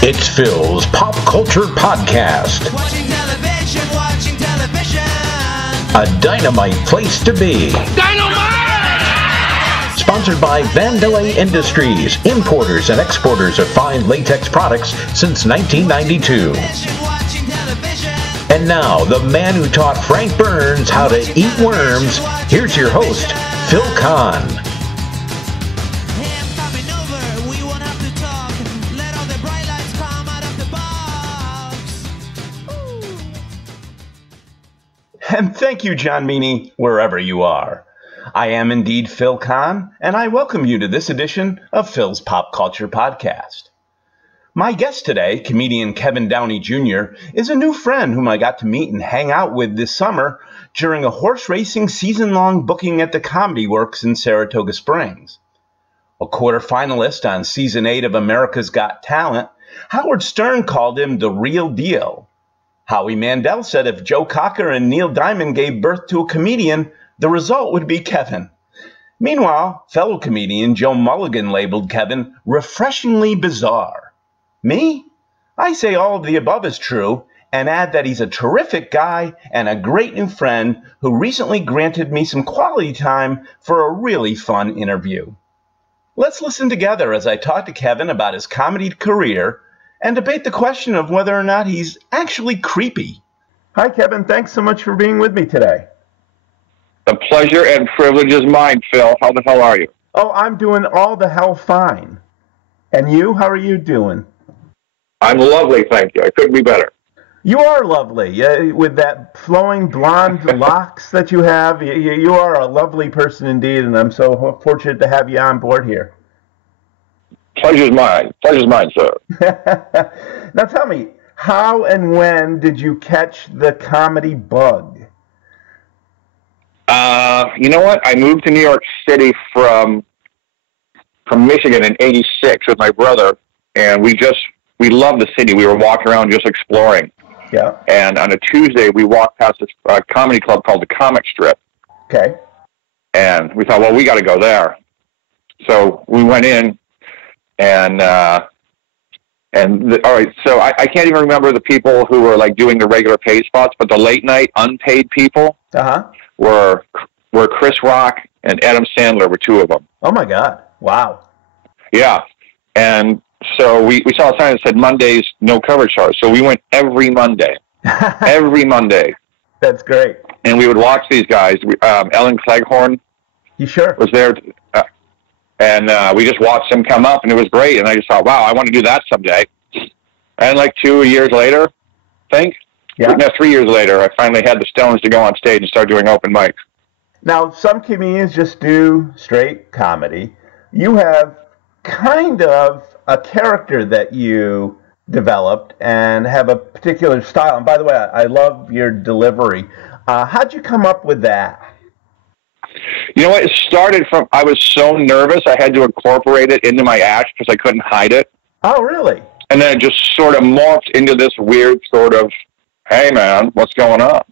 It's Phil's Pop Culture Podcast. Watching television. A dynamite place to be. Dynamite! Sponsored by Vandelay Industries, importers and exporters of fine latex products since 1992. And now, the man who taught Frank Burns how to eat worms, here's your host, Phil Kahn. And thank you, John Meany, wherever you are. I am indeed Phil Kahn, and I welcome you to this edition of Phil's Pop Culture Podcast. My guest today, comedian Kevin Downey Jr., is a new friend whom I got to meet and hang out with this summer during a horse racing season-long booking at the Comedy Works in Saratoga Springs. A quarter-finalist on Season 8 of America's Got Talent, Howard Stern called him the real deal. Howie Mandel said if Joe Cocker and Neil Diamond gave birth to a comedian, the result would be Kevin. Meanwhile, fellow comedian Joe Mulligan labeled Kevin refreshingly bizarre. Me? I say all of the above is true, and add that he's a terrific guy and a great new friend who recently granted me some quality time for a really fun interview. Let's listen together as I talk to Kevin about his comedy career and debate the question of whether or not he's actually creepy. Hi, Kevin. Thanks so much for being with me today. The pleasure and privilege is mine, Phil. How the hell are you? Oh, I'm doing all the hell fine. And you? How are you doing? I'm lovely, thank you. I couldn't be better. You are lovely. With that flowing blonde locks that you have, you are a lovely person indeed, and I'm so fortunate to have you on board here. Pleasure's mine. Pleasure's mine, sir. Now tell me, how and when did you catch the comedy bug? You know what? I moved to New York City from Michigan in '86 with my brother, and we loved the city. We were walking around just exploring. Yeah. And on a Tuesday, we walked past this comedy club called the Comic Strip. Okay. And we thought, well, we got to go there. So we went in. All right, so I can't even remember the people who were like doing the regular paid spots, but the late night unpaid people were Chris Rock and Adam Sandler were two of them. Oh my God! Wow. Yeah, and so we saw a sign that said Mondays no cover charge, so we went every Monday. Every Monday. That's great. And we would watch these guys. Ellen Cleghorn. You sure? Was there. And we just watched them come up, and it was great. And I just thought, wow, I want to do that someday. And like 2 years later, I think, 3 years later, I finally had the stones to go on stage and start doing open mics. Now, some comedians just do straight comedy. You have kind of a character that you developed and have a particular style. And by the way, I love your delivery. How'd you come up with that? You know what? It started from, I was so nervous I had to incorporate it into my act because I couldn't hide it. Oh, really? And then it just sort of morphed into this weird sort of, hey, man, what's going on?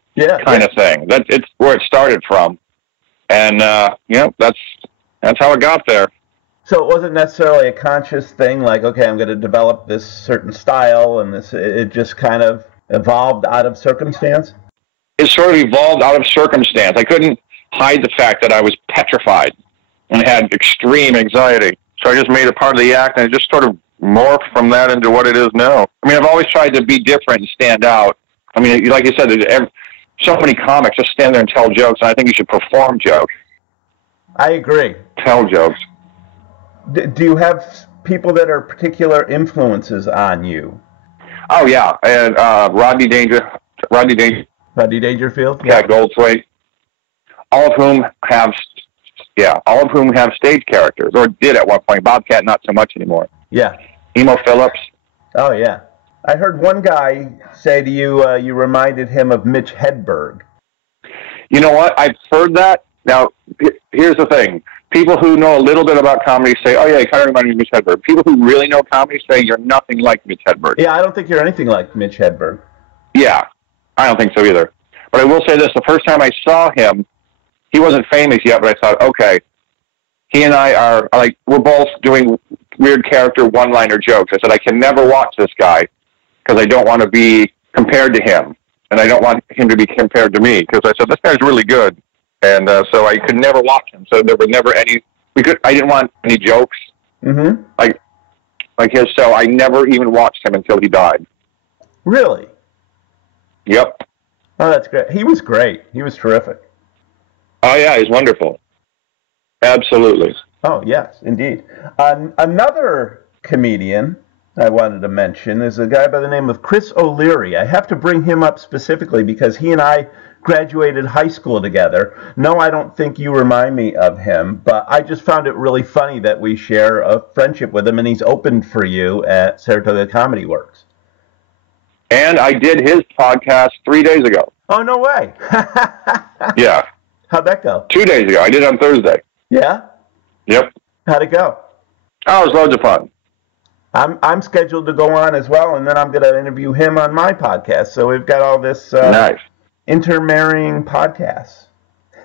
Kind of thing. It's where it started from. And, that's how it got there. So it wasn't necessarily a conscious thing like, okay, I'm going to develop this certain style, and it just kind of evolved out of circumstance? It sort of evolved out of circumstance. I couldn't hide the fact that I was petrified and had extreme anxiety. So I just made it part of the act, and it just sort of morphed from that into what it is now. I mean, I've always tried to be different and stand out. I mean, like you said, so many comics just stand there and tell jokes, and I think you should perform jokes. I agree. Tell jokes. Do you have people that are particular influences on you? Oh, yeah. And Rodney Dangerfield. Yeah. Goldthwait. All of whom have stage characters, or did at one point. Bobcat, not so much anymore. Yeah. Emo Phillips. Oh, yeah. I heard one guy say to you, you reminded him of Mitch Hedberg. You know what? I've heard that. Now, here's the thing. People who know a little bit about comedy say, oh, yeah, you kind of remind me of Mitch Hedberg. People who really know comedy say you're nothing like Mitch Hedberg. Yeah, I don't think you're anything like Mitch Hedberg. Yeah, I don't think so either. But I will say this. The first time I saw him, he wasn't famous yet, but I thought, okay, he and I are like, we're both doing weird character one-liner jokes. I said, I can never watch this guy because I don't want to be compared to him. And I don't want him to be compared to me because I said, this guy's really good. And so I could never watch him. So there were never any, I didn't want any jokes like his. So I never even watched him until he died. Really? Yep. Oh, that's great. He was great. He was terrific. Oh, yeah, he's wonderful. Absolutely. Oh, yes, indeed. Another comedian I wanted to mention is a guy by the name of Chris O'Leary. I have to bring him up specifically because he and I graduated high school together. No, I don't think you remind me of him, but I just found it really funny that we share a friendship with him, and he's opened for you at Saratoga Comedy Works. And I did his podcast 3 days ago. Oh, no way. Yeah. How'd that go? 2 days ago. I did it on Thursday. Yeah? Yep. How'd it go? Oh, it was loads of fun. I'm scheduled to go on as well, and then I'm going to interview him on my podcast. So we've got all this Nice. intermarrying podcasts.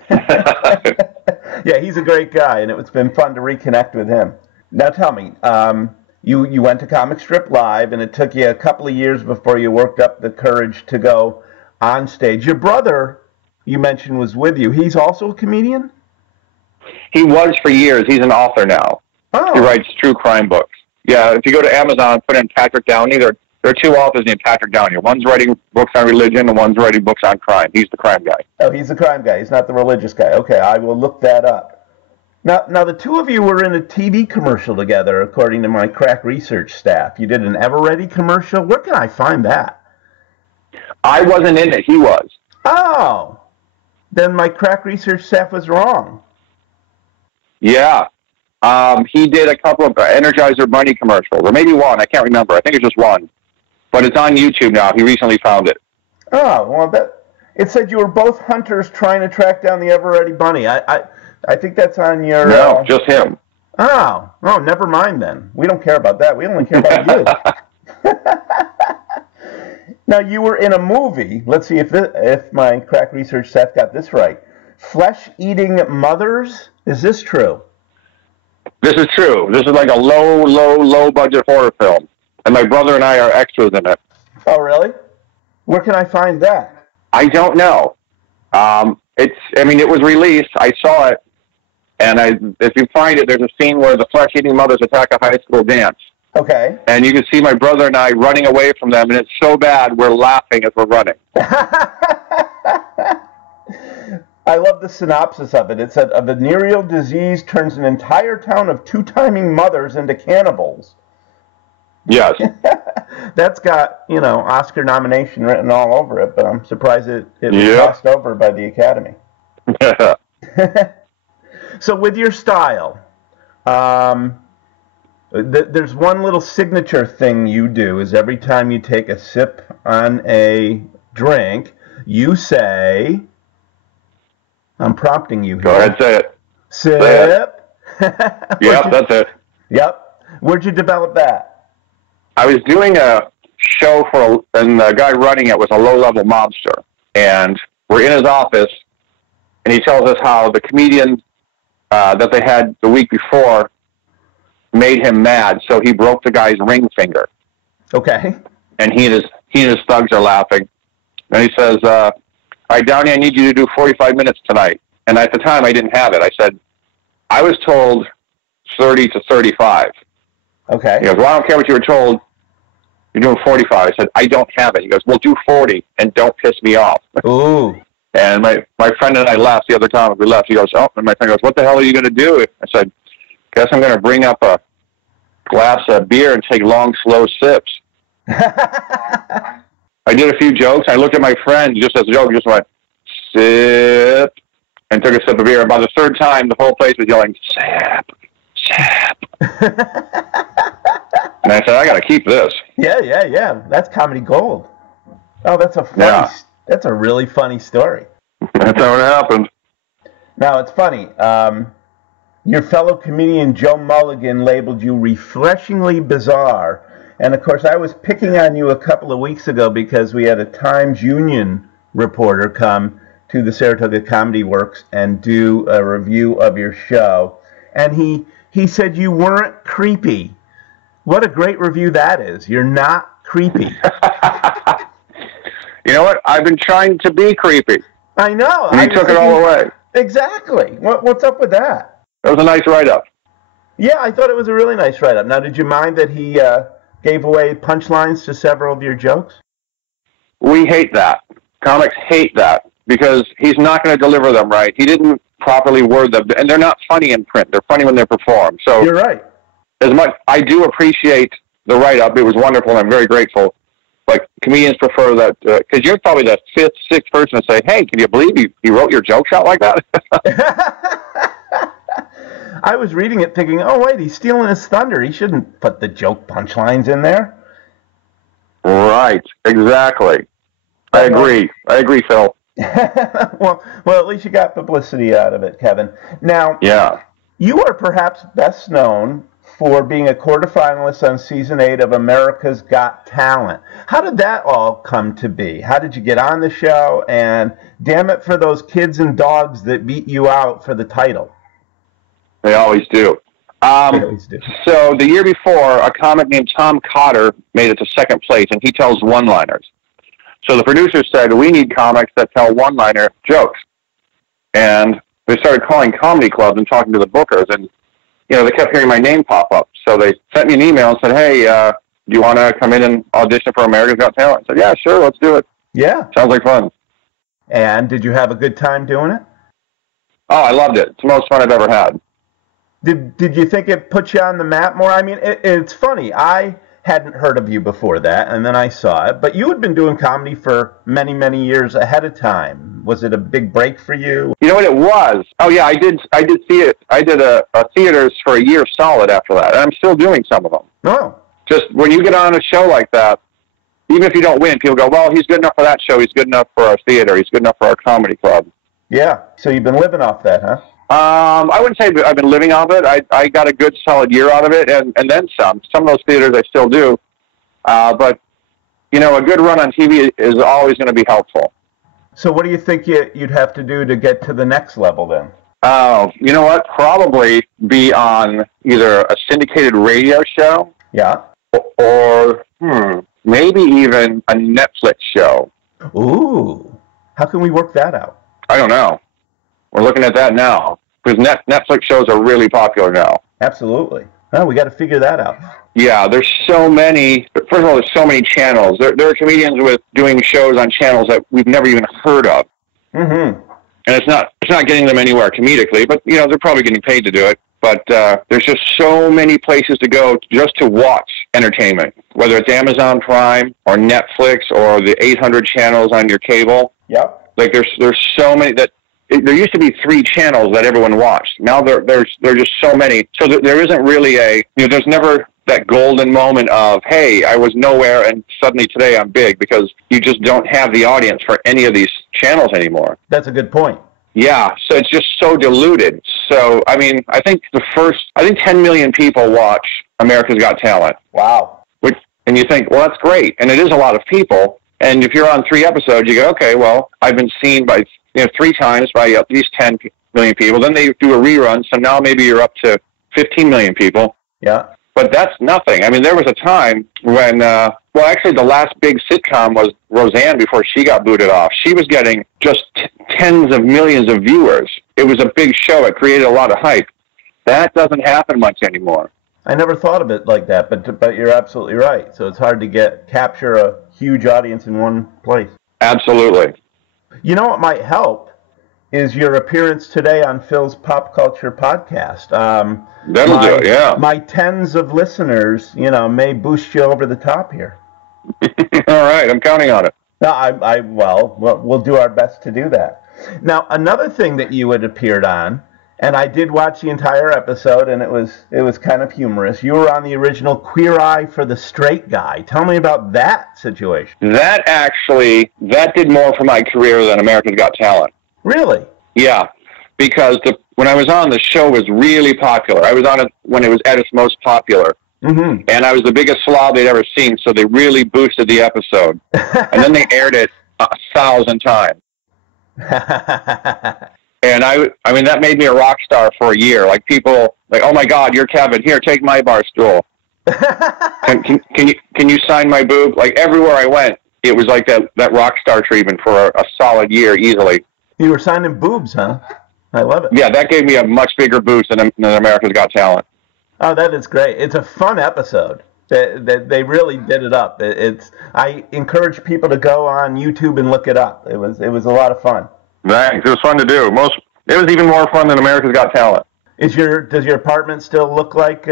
Yeah, he's a great guy, and it's been fun to reconnect with him. Now tell me, you went to Comic Strip Live, and it took you a couple of years before you worked up the courage to go on stage. Your brother, you mentioned, was with you. He's also a comedian? He was for years. He's an author now. Oh. He writes true crime books. Yeah, if you go to Amazon and put in Patrick Downey, there are two authors named Patrick Downey. One's writing books on religion, and one's writing books on crime. He's the crime guy. Oh, he's the crime guy. He's not the religious guy. Okay, I will look that up. Now the two of you were in a TV commercial together, according to my crack research staff. You did an Ever-Ready commercial. Where can I find that? I wasn't in it. He was. Oh, then my crack research staff was wrong. Yeah. He did a couple of Energizer Bunny commercials, or maybe one. I can't remember. I think it's just one. But it's on YouTube now. He recently found it. Oh, well, it said you were both hunters trying to track down the Ever-Ready Bunny. I think that's on your... No, just him. Oh, never mind then. We don't care about that. We only care about you. Now, you were in a movie. Let's see if my crack research staff got this right. Flesh-Eating Mothers? Is this true? This is true. This is like a low budget horror film. And my brother and I are extras in it. Oh, really? Where can I find that? I don't know. It was released. I saw it. And if you find it, there's a scene where the flesh-eating mothers attack a high school dance. Okay. And you can see my brother and I running away from them, and it's so bad we're laughing as we're running. I love the synopsis of it. It said, a venereal disease turns an entire town of two-timing mothers into cannibals. Yes. That's got, Oscar nomination written all over it, but I'm surprised it was passed over by the Academy. So with your style, there's one little signature thing you do is every time you take a sip on a drink, you say, I'm prompting you here. Go ahead, say it. Sip. Say it. Yep, that's it. Yep. Where'd you develop that? I was doing a show and the guy running it was a low-level mobster. And we're in his office, and he tells us how the comedian that they had the week before made him mad, so he broke the guy's ring finger. Okay. And he and his thugs are laughing. And he says, all right, Downey, I need you to do 45 minutes tonight. And at the time, I didn't have it. I said, I was told 30 to 35. Okay. He goes, well, I don't care what you were told. You're doing 45. I said, I don't have it. He goes, well, do 40 and don't piss me off. Ooh. And my friend and I laughed the other time. We left. He goes, oh, and my friend goes, what the hell are you going to do? I said, guess I'm going to bring up a glass of beer and take long, slow sips. I did a few jokes. I looked at my friend just as a joke, just went, sip, and took a sip of beer. And by the third time, the whole place was yelling, sip, sip. And I said, I got to keep this. Yeah. That's comedy gold. Oh, that's That's a really funny story. That's how it happened. Now, it's funny. Your fellow comedian Joe Mulligan labeled you refreshingly bizarre. And, of course, I was picking on you a couple of weeks ago because we had a Times Union reporter come to the Saratoga Comedy Works and do a review of your show. and he said you weren't creepy. What a great review that is. You're not creepy. You know what? I've been trying to be creepy. I know. And he took it all away. Exactly. What's up with that? It was a nice write-up. Yeah, I thought it was a really nice write-up. Now, did you mind that he gave away punchlines to several of your jokes? We hate that. Comics hate that because he's not going to deliver them right. He didn't properly word them, and they're not funny in print. They're funny when they're performed. So you're right. As much I do appreciate the write-up, it was wonderful, and I'm very grateful. But comedians prefer that because you're probably the fifth, sixth person to say, "Hey, can you believe you wrote your jokes out like that?" I was reading it thinking, "Oh wait, he's stealing his thunder. He shouldn't put the joke punchlines in there." Right. Exactly. I agree, Phil. well, at least you got publicity out of it, Kevin. Now, yeah, you are perhaps best known for being a quarterfinalist on season 8 of America's Got Talent. How did that all come to be? How did you get on the show? And damn it for those kids and dogs that beat you out for the title. They always do. They always do. So the year before, a comic named Tom Cotter made it to second place, and he tells one-liners. So the producers said, we need comics that tell one-liner jokes. And they started calling comedy clubs and talking to the bookers, and they kept hearing my name pop up. So they sent me an email and said, hey, do you want to come in and audition for America's Got Talent? I said, yeah, sure, let's do it. Yeah. Sounds like fun. And did you have a good time doing it? Oh, I loved it. It's the most fun I've ever had. Did you think it put you on the map more? I mean, it's funny. I hadn't heard of you before that, and then I saw it. But you had been doing comedy for many, many years ahead of time. Was it a big break for you? You know what it was? Oh, yeah, I did see it. I did a theaters for a year solid after that, and I'm still doing some of them. Oh. Just when you get on a show like that, even if you don't win, people go, well, he's good enough for that show. He's good enough for our theater. He's good enough for our comedy club. Yeah. So you've been living off that, huh? I wouldn't say I've been living off it. I got a good solid year out of it, and then some. Some of those theaters I still do. But, a good run on TV is always going to be helpful. So what do you think you'd have to do to get to the next level then? Oh, you know what? Probably be on either a syndicated radio show. Yeah. Or maybe even a Netflix show. Ooh. How can we work that out? I don't know. We're looking at that now. Because Netflix shows are really popular now. Absolutely. Oh, we got to figure that out. Yeah, there's so many. First of all, there's so many channels. There are comedians doing shows on channels that we've never even heard of. Mm-hmm. And it's not getting them anywhere comedically, but they're probably getting paid to do it. But there's just so many places to go just to watch entertainment, whether it's Amazon Prime or Netflix or the 800 channels on your cable. Yep. Like there's so many that. There used to be 3 channels that everyone watched. Now there's just so many. So there isn't really there's never that golden moment of, hey, I was nowhere and suddenly today I'm big, because you just don't have the audience for any of these channels anymore. That's a good point. Yeah, so it's just so diluted. So, I mean, I think 10 million people watch America's Got Talent. Wow. And you think, well, that's great. And it is a lot of people. And if you're on 3 episodes, you go, okay, well, I've been seen by 3 times by at least 10 million people. Then they do a rerun, so now maybe you're up to 15 million people. Yeah. But that's nothing. I mean, there was a time when, actually the last big sitcom was Roseanne before she got booted off. She was getting just tens of millions of viewers. It was a big show. It created a lot of hype. That doesn't happen much anymore. I never thought of it like that, but you're absolutely right. So it's hard to capture a huge audience in one place. Absolutely. You know what might help is your appearance today on Phil's Pop Culture Podcast. That'll do it, yeah. My tens of listeners, may boost you over the top here. All right, I'm counting on it. No, we'll do our best to do that. Now, another thing that you had appeared on, and I did watch the entire episode, and it was kind of humorous. You were on the original Queer Eye for the Straight Guy. Tell me about that situation. That did more for my career than America's Got Talent. Really? Yeah, because when I was on, the show was really popular. I was on it when it was at its most popular. Mm-hmm. And I was the biggest slob they'd ever seen, so they really boosted the episode. And then they aired it 1,000 times. And I mean, that made me a rock star for a year. Like people, like, oh my God, you're Kevin. Here, take my bar stool. Can you sign my boob? Like everywhere I went, it was like that rock star treatment for a solid year easily. You were signing boobs, huh? I love it. Yeah, that gave me a much bigger boost than America's Got Talent. Oh, that is great. It's a fun episode. They really did it up. I encourage people to go on YouTube and look it up. It was a lot of fun. Thanks. It was fun to do. It was even more fun than America's Got Talent. Does your apartment still look like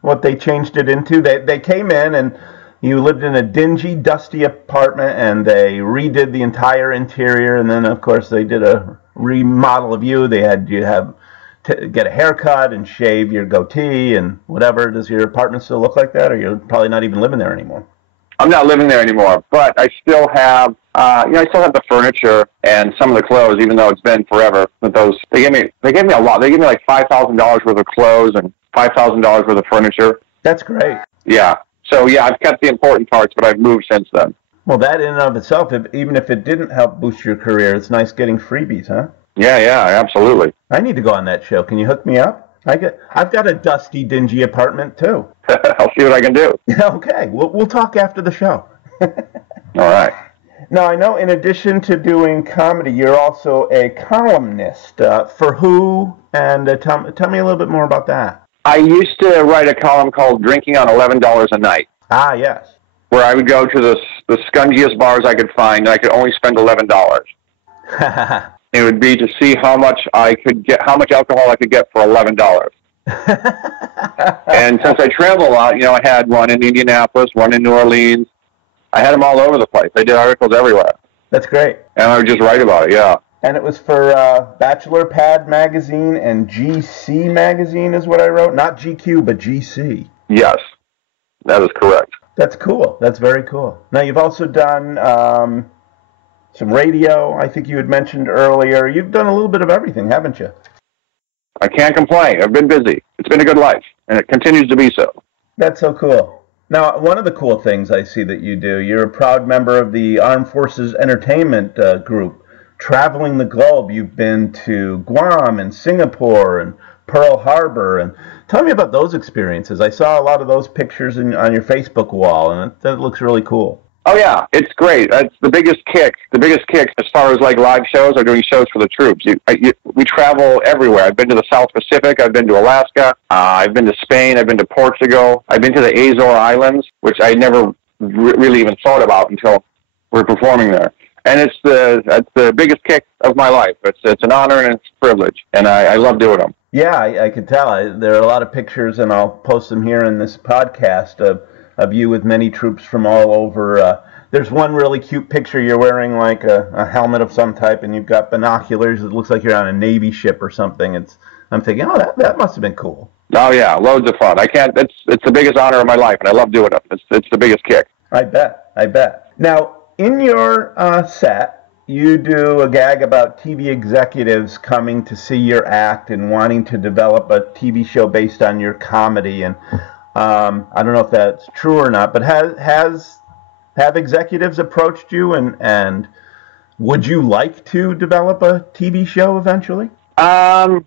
what they changed it into? They came in and you lived in a dingy, dusty apartment, and they redid the entire interior, and then of course they did a remodel of you. They had you get a haircut and shave your goatee and whatever. Does your apartment still look like that, or you're probably not even living there anymore? I'm not living there anymore, but I still have, I still have the furniture and some of the clothes, even though it's been forever. But they gave me a lot. They gave me like $5,000 worth of clothes and $5,000 worth of furniture. That's great. Yeah. So yeah, I've kept the important parts, but I've moved since then. Well, that in and of itself, even if it didn't help boost your career, it's nice getting freebies, huh? Yeah, absolutely. I need to go on that show. Can you hook me up? I've got a dusty, dingy apartment too. I'll see what I can do. Okay, we'll talk after the show. All right. Now, I know in addition to doing comedy, you're also a columnist. For who? And tell me a little bit more about that. I used to write a column called Drinking on $11 a Night. Ah, yes. Where I would go to the scungiest bars I could find, and I could only spend $11. It would be to see how much alcohol I could get for $11. And since I travel a lot, I had one in Indianapolis, one in New Orleans. I had them all over the place. I did articles everywhere. That's great. And I would just write about it, yeah. And it was for Bachelor Pad magazine and GC magazine is what I wrote. Not GQ, but GC. Yes, that is correct. That's cool. That's very cool. Now, you've also done some radio, I think you had mentioned earlier. You've done a little bit of everything, haven't you? I can't complain. I've been busy. It's been a good life, and it continues to be so. That's so cool. Now, one of the cool things I see that you do, you're a proud member of the Armed Forces Entertainment Group, traveling the globe. You've been to Guam and Singapore and Pearl Harbor. And tell me about those experiences. I saw a lot of those pictures on your Facebook wall, and that looks really cool. Oh yeah, it's great. It's the biggest kick. The biggest kick as far as like live shows or doing shows for the troops. We travel everywhere. I've been to the South Pacific. I've been to Alaska. I've been to Spain. I've been to Portugal. I've been to the Azore Islands, which I never really even thought about until we're performing there. And it's the biggest kick of my life. It's an honor and it's a privilege, and I love doing them. Yeah, I could tell. There are a lot of pictures, and I'll post them here in this podcast of you with many troops from all over. There's one really cute picture. You're wearing like a helmet of some type, and you've got binoculars. It looks like you're on a Navy ship or something. I'm thinking, oh, that must have been cool. Oh yeah, loads of fun. It's the biggest honor of my life, and I love doing it. It's the biggest kick. I bet. Now, in your set, you do a gag about TV executives coming to see your act and wanting to develop a TV show based on your comedy. And I don't know if that's true or not, but have executives approached you, and would you like to develop a TV show eventually? Obviously,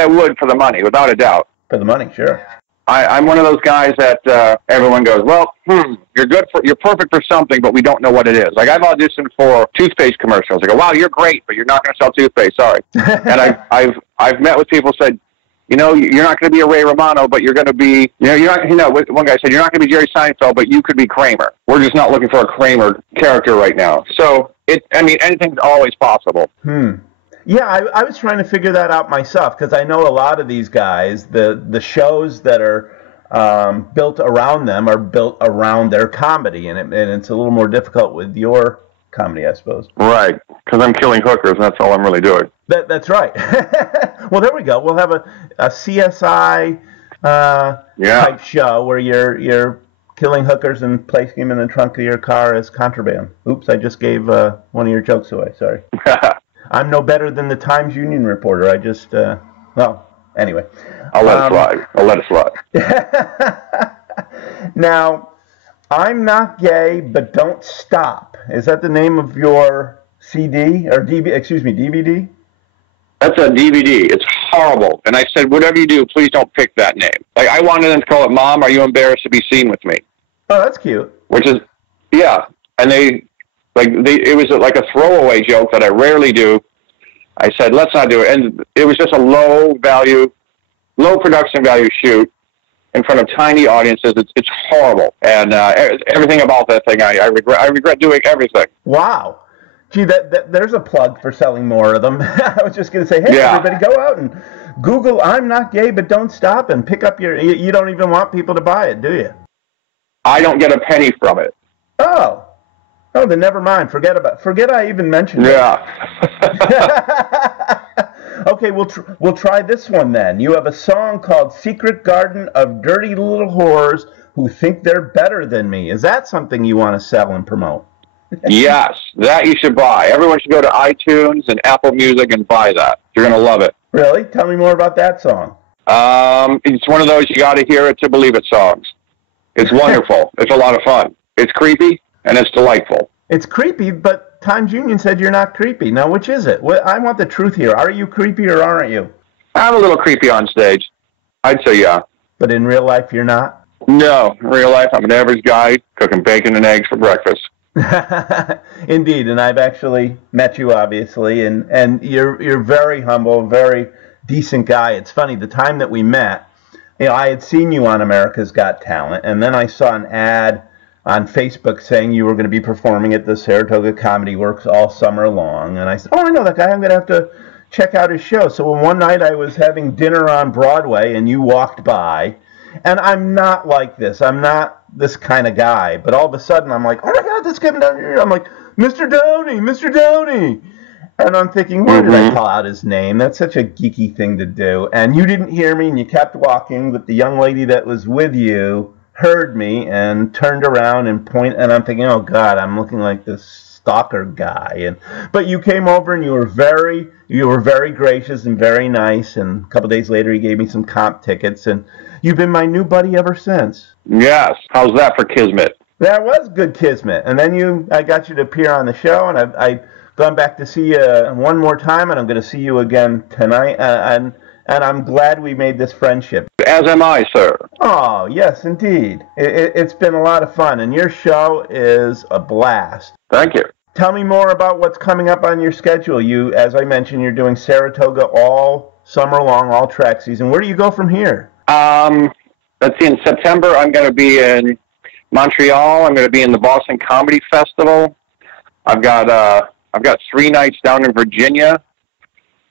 I would for the money, without a doubt. For the money, sure. I'm one of those guys that everyone goes, well, you're perfect for something, but we don't know what it is. Like I've auditioned for toothpaste commercials. I go, wow, you're great, but you're not going to sell toothpaste. Sorry. And I've met with people who said, you're not going to be a Ray Romano, but you're going to be, one guy said, you're not going to be Jerry Seinfeld, but you could be Kramer. We're just not looking for a Kramer character right now. So anything's always possible. Yeah, I was trying to figure that out myself, because I know a lot of these guys, the shows that are built around them are built around their comedy, and it's a little more difficult with your comedy, I suppose. Right, because I'm killing hookers, and that's all I'm really doing. That's right. Well, there we go. We'll have a CSI type show where you're killing hookers and placing them in the trunk of your car as contraband. Oops, I just gave one of your jokes away. Sorry. I'm no better than the Times Union reporter. I just, anyway. I'll let it slide. Now, I'm Not Gay, But Don't Stop. Is that the name of your CD or DVD? That's a DVD. It's horrible. And I said, whatever you do, please don't pick that name. Like, I wanted them to call it Mom, Are You Embarrassed to Be Seen With Me? Oh, that's cute. Which is, yeah. And it was like a throwaway joke that I rarely do. I said, let's not do it. And it was just a low production value shoot in front of tiny audiences. It's horrible. And everything about that thing, I regret doing everything. Wow. Gee, there's a plug for selling more of them. I was just going to say, hey, everybody go out and Google I'm Not Gay But Don't Stop and pick up you don't even want people to buy it, do you? I don't get a penny from it. Oh, then never mind. Forget I even mentioned it. Yeah. Okay, we'll try this one then. You have a song called Secret Garden of Dirty Little Whores Who Think They're Better Than Me. Is that something you want to sell and promote? Yes, that you should buy. Everyone should go to iTunes and Apple Music and buy that. You're going to love it. Really? Tell me more about that song. It's one of those you got to hear it to believe it songs. It's wonderful. It's a lot of fun. It's creepy and it's delightful. It's creepy, but Times Union said you're not creepy. Now, which is it? I want the truth here. Are you creepy or aren't you? I'm a little creepy on stage. I'd say yeah. But in real life, you're not? No. In real life, I'm an average guy cooking bacon and eggs for breakfast. Indeed, and I've actually met you, obviously, and you're very humble, very decent guy. It's funny, the time that we met, I had seen you on America's Got Talent, and then I saw an ad on Facebook saying you were going to be performing at the Saratoga Comedy Works all summer long, and I said, oh, I know that guy, I'm going to have to check out his show. So one night I was having dinner on Broadway, and you walked by, and I'm not like this. I'm not this kind of guy, but all of a sudden I'm like, oh my God, this Kevin Downey. I'm like, Mr. Downey, Mr. Downey. And I'm thinking, why did I call out his name? That's such a geeky thing to do. And you didn't hear me, and you kept walking, but the young lady that was with you heard me and turned around and pointed, and I'm thinking, oh God, I'm looking like this stalker guy. But you came over and you were very gracious and very nice, and a couple days later you gave me some comp tickets, and you've been my new buddy ever since. Yes. How's that for kismet? That was good kismet. And then I got you to appear on the show, and I've gone back to see you one more time, and I'm going to see you again tonight. And I'm glad we made this friendship. As am I, sir. Oh, yes, indeed. It's been a lot of fun, and your show is a blast. Thank you. Tell me more about what's coming up on your schedule. You, as I mentioned, you're doing Saratoga all summer long, all track season. Where do you go from here? Let's see, in September, I'm going to be in Montreal. I'm going to be in the Boston Comedy Festival. I've got 3 nights down in Virginia.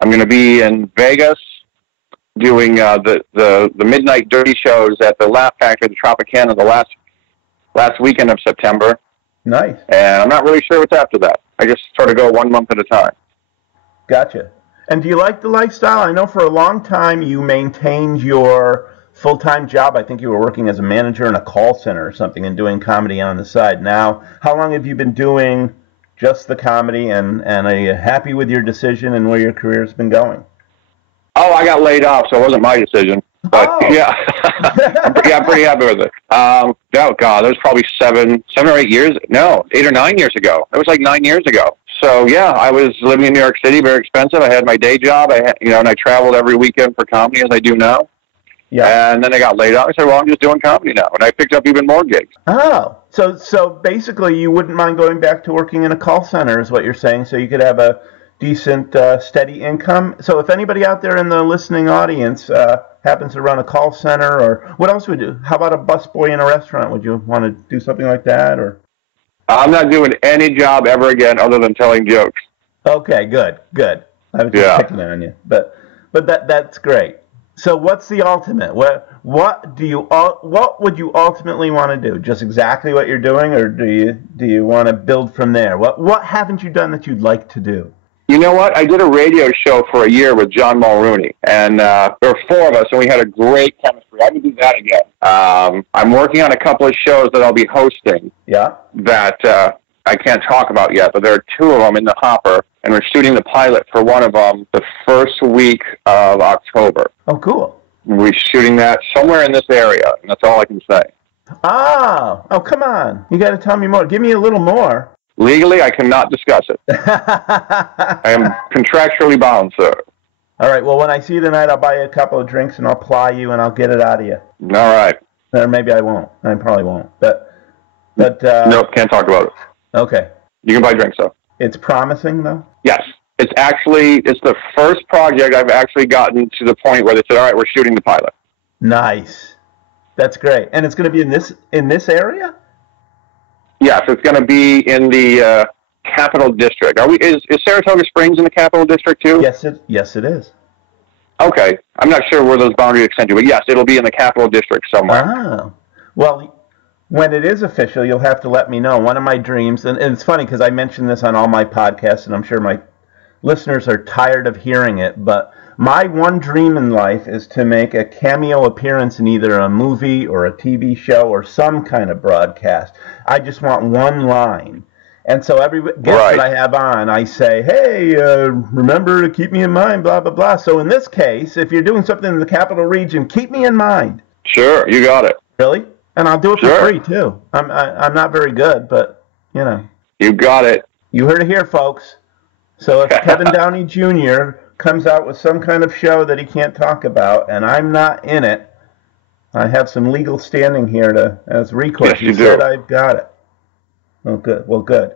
I'm going to be in Vegas doing the midnight dirty shows at the Laugh Factory, the Tropicana, the last weekend of September. Nice. And I'm not really sure what's after that. I just sort of go 1 month at a time. Gotcha. And do you like the lifestyle? I know for a long time you maintained your full-time job. I think you were working as a manager in a call center or something and doing comedy on the side. Now, how long have you been doing just the comedy, and are you happy with your decision and where your career has been going? Oh, I got laid off, so it wasn't my decision. But yeah, I'm pretty happy with it. Oh God, that was probably 7 or 8 years. No, 8 or 9 years ago. It was like 9 years ago. So yeah, I was living in New York City, very expensive. I had my day job. And I traveled every weekend for comedy as I do now. Yeah. And then I got laid off. I said, well, I'm just doing comedy now. And I picked up even more gigs. Oh, so basically you wouldn't mind going back to working in a call center is what you're saying, so you could have a decent, steady income. So if anybody out there in the listening audience happens to run a call center, or what else would you do? How about a busboy in a restaurant? Would you want to do something like that? Or I'm not doing any job ever again other than telling jokes. Okay, good. I was just picking on you. But that's great. So what's the ultimate? What would you ultimately want to do? Just exactly what you're doing, or do you want to build from there? What haven't you done that you'd like to do? You know what? I did a radio show for a year with John Mulrooney, and there were 4 of us, and we had a great chemistry. I would do that again. I'm working on a couple of shows that I'll be hosting. Yeah. That I can't talk about yet, but there are 2 of them in the hopper, and we're shooting the pilot for one of them the first week of October. Oh, cool. We're shooting that somewhere in this area, and that's all I can say. Oh, come on. You got to tell me more. Give me a little more. Legally, I cannot discuss it. I am contractually bound, sir. All right. Well, when I see you tonight, I'll buy you a couple of drinks and I'll ply you and I'll get it out of you. All right. Or maybe I won't. I probably won't. But Nope, can't talk about it. Okay. You can buy drinks though. It's promising though. Yes, it's the first project I've actually gotten to the point where they said, "All right, we're shooting the pilot." Nice. That's great. And it's going to be in this area? Yes, it's going to be in the Capital District. Is Saratoga Springs in the Capital District too? Yes, it is. Okay, I'm not sure where those boundaries extend to, but yes, it'll be in the Capital District somewhere. Oh, well, when it is official, you'll have to let me know. One of my dreams, and it's funny because I mention this on all my podcasts, and I'm sure my listeners are tired of hearing it, but my one dream in life is to make a cameo appearance in either a movie or a TV show or some kind of broadcast. I just want one line. And so every guest that I have on, I say, hey, remember to keep me in mind, blah, blah, blah. So in this case, if you're doing something in the capital region, keep me in mind. Sure, you got it. Really? And I'll do it for free, too. I'm not very good, but, you know. You got it. You heard it here, folks. So if Kevin Downey Jr. comes out with some kind of show that he can't talk about, and I'm not in it, I have some legal standing here as recourse. Yes, you said do. I've got it. Oh, good. Well, good.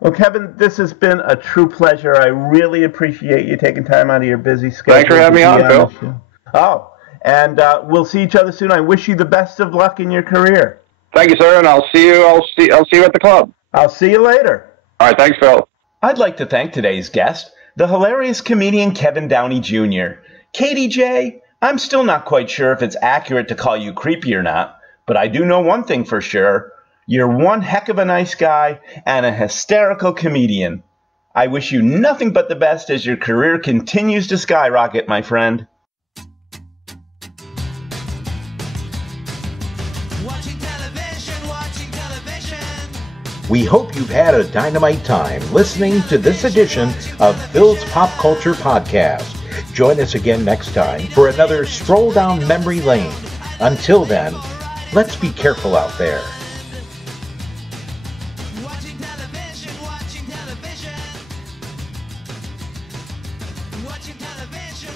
Well, Kevin, this has been a true pleasure. I really appreciate you taking time out of your busy schedule. Thanks for having me on, Phil. Oh, and we'll see each other soon. I wish you the best of luck in your career. Thank you, sir, and I'll see you at the club. I'll see you later. All right, thanks, Phil. I'd like to thank today's guest, the hilarious comedian Kevin Downey Jr. KDJ, I'm still not quite sure if it's accurate to call you creepy or not, but I do know one thing for sure. You're one heck of a nice guy and a hysterical comedian. I wish you nothing but the best as your career continues to skyrocket, my friend. Watching television. We hope you've had a dynamite time listening to this edition of Phil's Pop Culture Podcast. Join us again next time for another stroll down memory lane. Until then, let's be careful out there.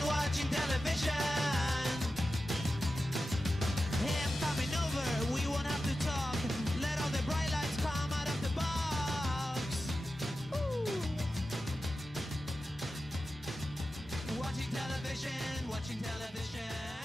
Watching television. Hey, I'm coming over, we won't have to talk. Let all the bright lights come out of the box. Ooh. Watching television.